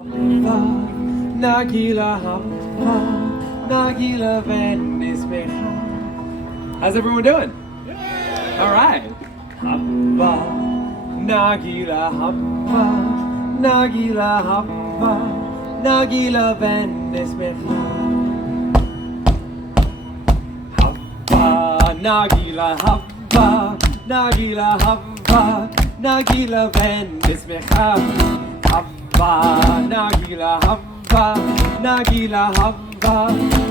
How's everyone doing? All right. Hava, Nagila Hava, Nagila Hava, Nagila Venismecha. Hava, Nagila Hava, Nagila Hava, Nagila Venismecha. Hava, Nagila Hava, Nagila Hava,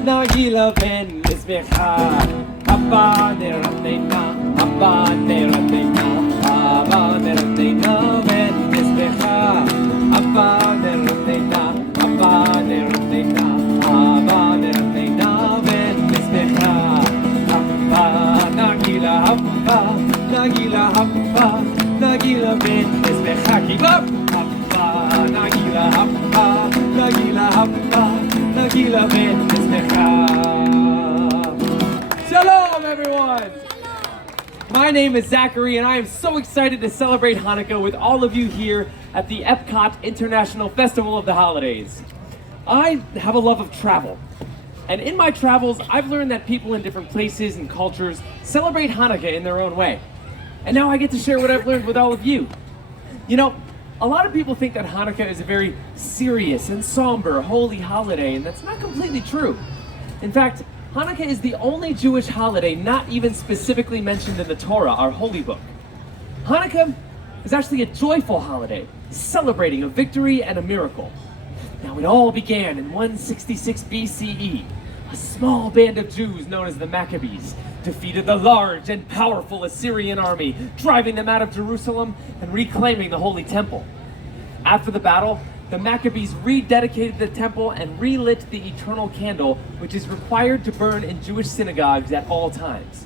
Nagila Venismecha. Hava, Neratena, Hava, Neratena, Hava, Neratena, Venismecha. Hava, Neratena, Hava, Neratena, Hava, Neratena, Venismecha. Hava, Nagila Hava, Nagila Hava, Nagila Venismecha. Keep up! Hava, Nagila Hava, Nagila Hava, Nagila Venismecha. Shalom, everyone! My name is Zachary, and I am so excited to celebrate Hanukkah with all of you here at the Epcot International Festival of the Holidays. I have a love of travel, and in my travels, I've learned that people in different places and cultures celebrate Hanukkah in their own way. And now I get to share what I've learned with all of you. You know, a lot of people think that Hanukkah is a very serious and somber holy holiday, and that's not completely true. In fact, Hanukkah is the only Jewish holiday not even specifically mentioned in the Torah, our holy book. Hanukkah is actually a joyful holiday, celebrating a victory and a miracle. Now, it all began in 166 BCE. A small band of Jews known as the Maccabees defeated the large and powerful Assyrian army, driving them out of Jerusalem and reclaiming the Holy Temple. After the battle, the Maccabees rededicated the temple and relit the eternal candle, which is required to burn in Jewish synagogues at all times.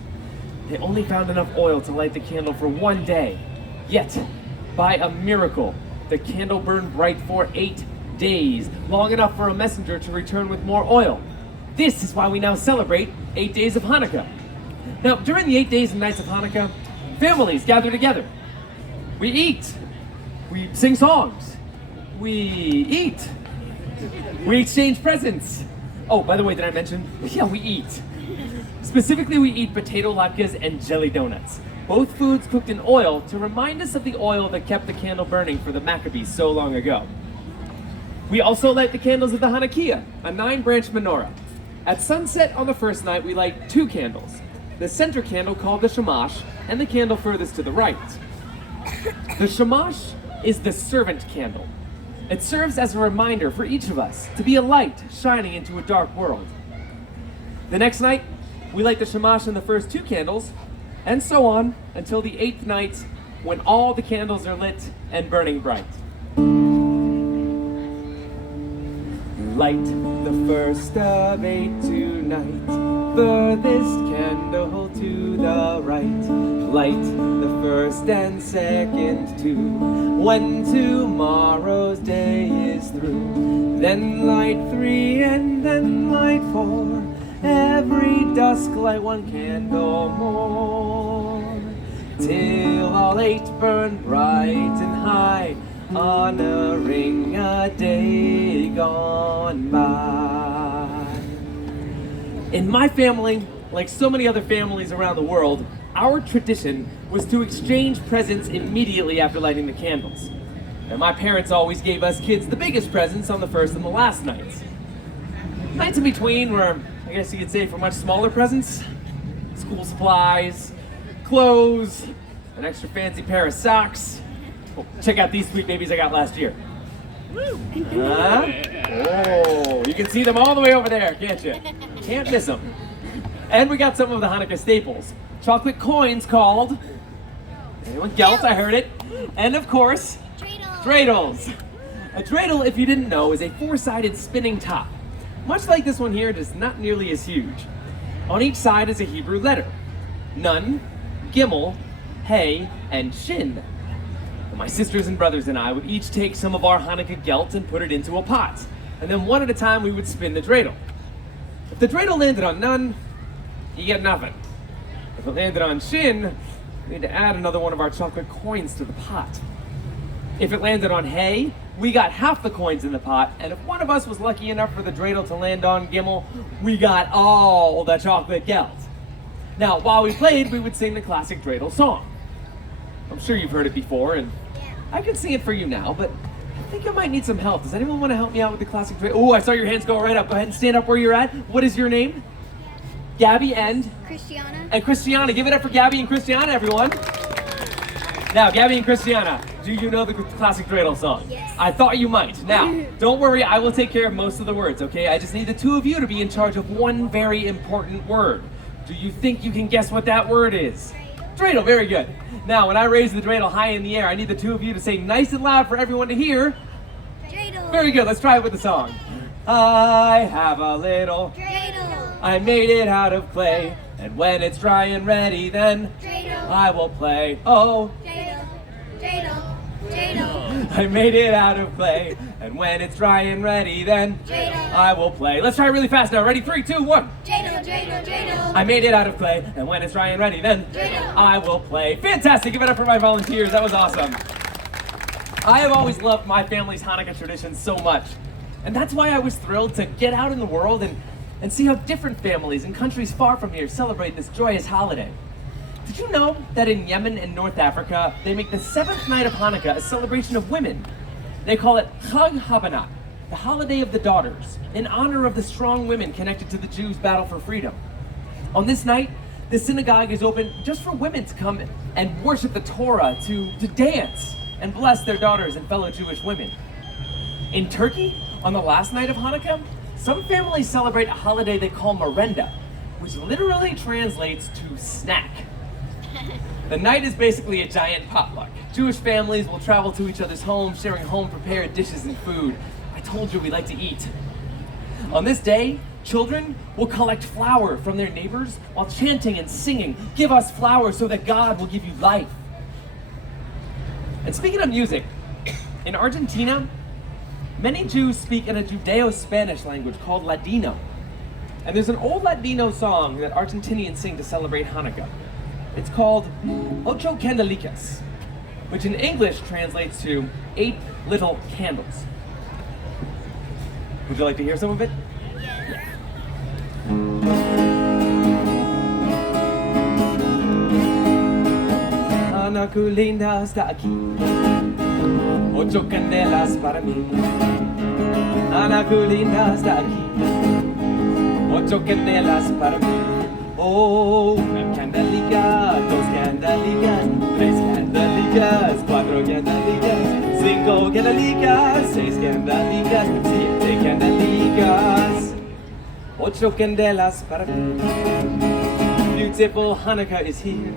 They only found enough oil to light the candle for one day. Yet, by a miracle, the candle burned bright for 8 days, long enough for a messenger to return with more oil. This is why we now celebrate 8 days of Hanukkah. Now, during the 8 days and nights of Hanukkah, families gather together. We eat. We sing songs. We eat. We exchange presents. Oh, by the way, did I mention? Yeah, we eat. Specifically, we eat potato latkes and jelly donuts. Both foods cooked in oil to remind us of the oil that kept the candle burning for the Maccabees so long ago. We also light the candles of the Hanukkah, a 9-branch menorah. At sunset on the first night, we light 2 candles. The center candle called the shamash, and the candle furthest to the right. The shamash is the servant candle. It serves as a reminder for each of us to be a light shining into a dark world. The next night, we light the shamash and the first 2 candles, and so on until the 8th night when all the candles are lit and burning bright. Light the first of 8 tonight, furthest candle to the right. Light the first and second too, when tomorrow's day is through. Then light 3 and then light 4, every dusk light 1 candle more, till all 8 burn bright and high, honoring a day gone by. In my family, like so many other families around the world, our tradition was to exchange presents immediately after lighting the candles. And my parents always gave us kids the biggest presents on the first and the last nights. Nights in between were, I guess you could say, for much smaller presents. School supplies, clothes, an extra fancy pair of socks. Oh, check out these sweet babies I got last year. Oh, you can see them all the way over there, can't you? Can't miss them. And we got some of the Hanukkah staples. Chocolate coins called, anyone? Gelt, I heard it. And of course, dreidels. A dreidel, if you didn't know, is a 4-sided spinning top. Much like this one here, just not nearly as huge. On each side is a Hebrew letter. Nun, Gimel, Hey, and Shin. My sisters and brothers and I would each take some of our Hanukkah gelt and put it into a pot. And then one at a time we would spin the dreidel. If the dreidel landed on Nun, you get nothing. If it landed on Shin, we had to add another one of our chocolate coins to the pot. If it landed on Hay, we got half the coins in the pot, and if one of us was lucky enough for the dreidel to land on Gimel, we got all the chocolate geld. Now, while we played, we would sing the classic dreidel song. I'm sure you've heard it before, and I can sing it for you now, but I think I might need some help. Does anyone want to help me out with the classic dreidel? Oh, I saw your hands go right up. Go ahead and stand up where you're at. What is your name? Gabby and? Christiana. And Christiana. Give it up for Gabby and Christiana, everyone. Now, Gabby and Christiana, do you know the classic dreidel song? Yes. I thought you might. Now, don't worry, I will take care of most of the words, okay? I just need the two of you to be in charge of one very important word. Do you think you can guess what that word is? Dreidel, very good. Now, when I raise the dreidel high in the air, I need the two of you to say nice and loud for everyone to hear. Dreidel. Very good, let's try it with the song. I have a little Dreidel. I made it out of clay, and when it's dry and ready, then Dreidel. I will play. Oh, Dreidel. Dreidel. Dreidel. I made it out of clay, and when it's dry and ready, then Dreidel. I will play. Let's try it really fast now. Ready? 3, 2, 1. Dreidel. Dreidel. Dreidel. I made it out of clay, and when it's dry and ready, then Dreidel. I will play. Fantastic! Give it up for my volunteers. That was awesome. I have always loved my family's Hanukkah traditions so much, and that's why I was thrilled to get out in the world and see how different families in countries far from here celebrate this joyous holiday. Did you know that in Yemen and North Africa, they make the 7th night of Hanukkah a celebration of women? They call it Chag HaBanat, the holiday of the daughters, in honor of the strong women connected to the Jews' battle for freedom. On this night, the synagogue is open just for women to come and worship the Torah, to dance and bless their daughters and fellow Jewish women. In Turkey, on the last night of Hanukkah, some families celebrate a holiday they call merenda, which literally translates to snack. The night is basically a giant potluck. Jewish families will travel to each other's homes, sharing home-prepared dishes and food. I told you we like to eat. On this day, children will collect flour from their neighbors while chanting and singing, "Give us flour so that God will give you life." And speaking of music, in Argentina, many Jews speak in a Judeo-Spanish language called Ladino. And there's an old Ladino song that Argentinians sing to celebrate Hanukkah. It's called Ocho Candelicas, which in English translates to 8 little candles. Would you like to hear some of it? Yes. Hanukkah linda está aquí, 8 candelas para mí. Hanukkah linda está aquí, 8 candelas para mí. Oh, una candelica, 2 candelicas, 3 candelicas, 4 candelicas, 5 candelicas, 6 candelicas, 7 candelicas, 8 candelas para mí. Beautiful Hanukkah is here,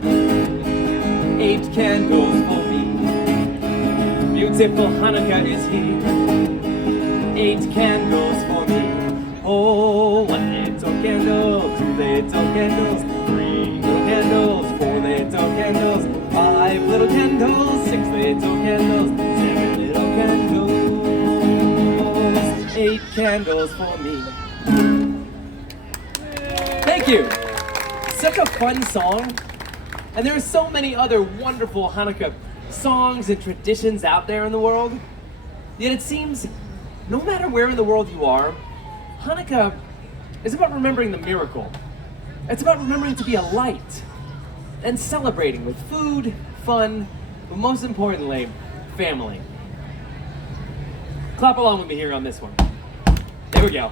8 candles for me. Beautiful Hanukkah is here, 8 candles for me. Oh, 1 little candle, 2 little candles, 3 little candles, 4 little candles, 5 little candles, 6 little candles, 7 little candles, 8 candles for me. Thank you. Such a fun song. And there are so many other wonderful Hanukkah songs and traditions out there in the world. Yet it seems, no matter where in the world you are, Hanukkah is about remembering the miracle. It's about remembering to be a light and celebrating with food, fun, but most importantly, family. Clap along with me here on this one. Here we go.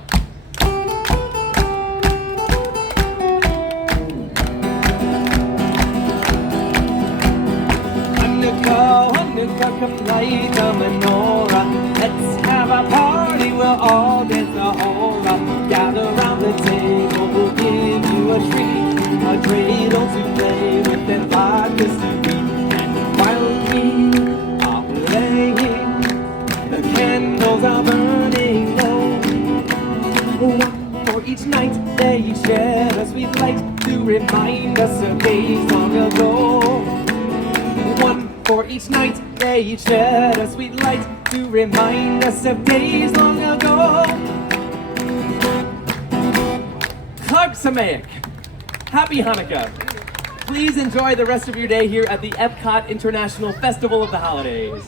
Hanukkah, come light the menorah. Let's have a party, we'll all dance the hora. Gather round the table, we'll give you a treat, a dreidel to play with and vodka to eat. And while we are playing, the candles are burning low. One for each night, they each shed a sweet light to remind us of days long ago. One for each night, they each shed a sweet light to remind us of days long ago. Chag Sameach. Happy Hanukkah. Please enjoy the rest of your day here at the Epcot International Festival of the Holidays.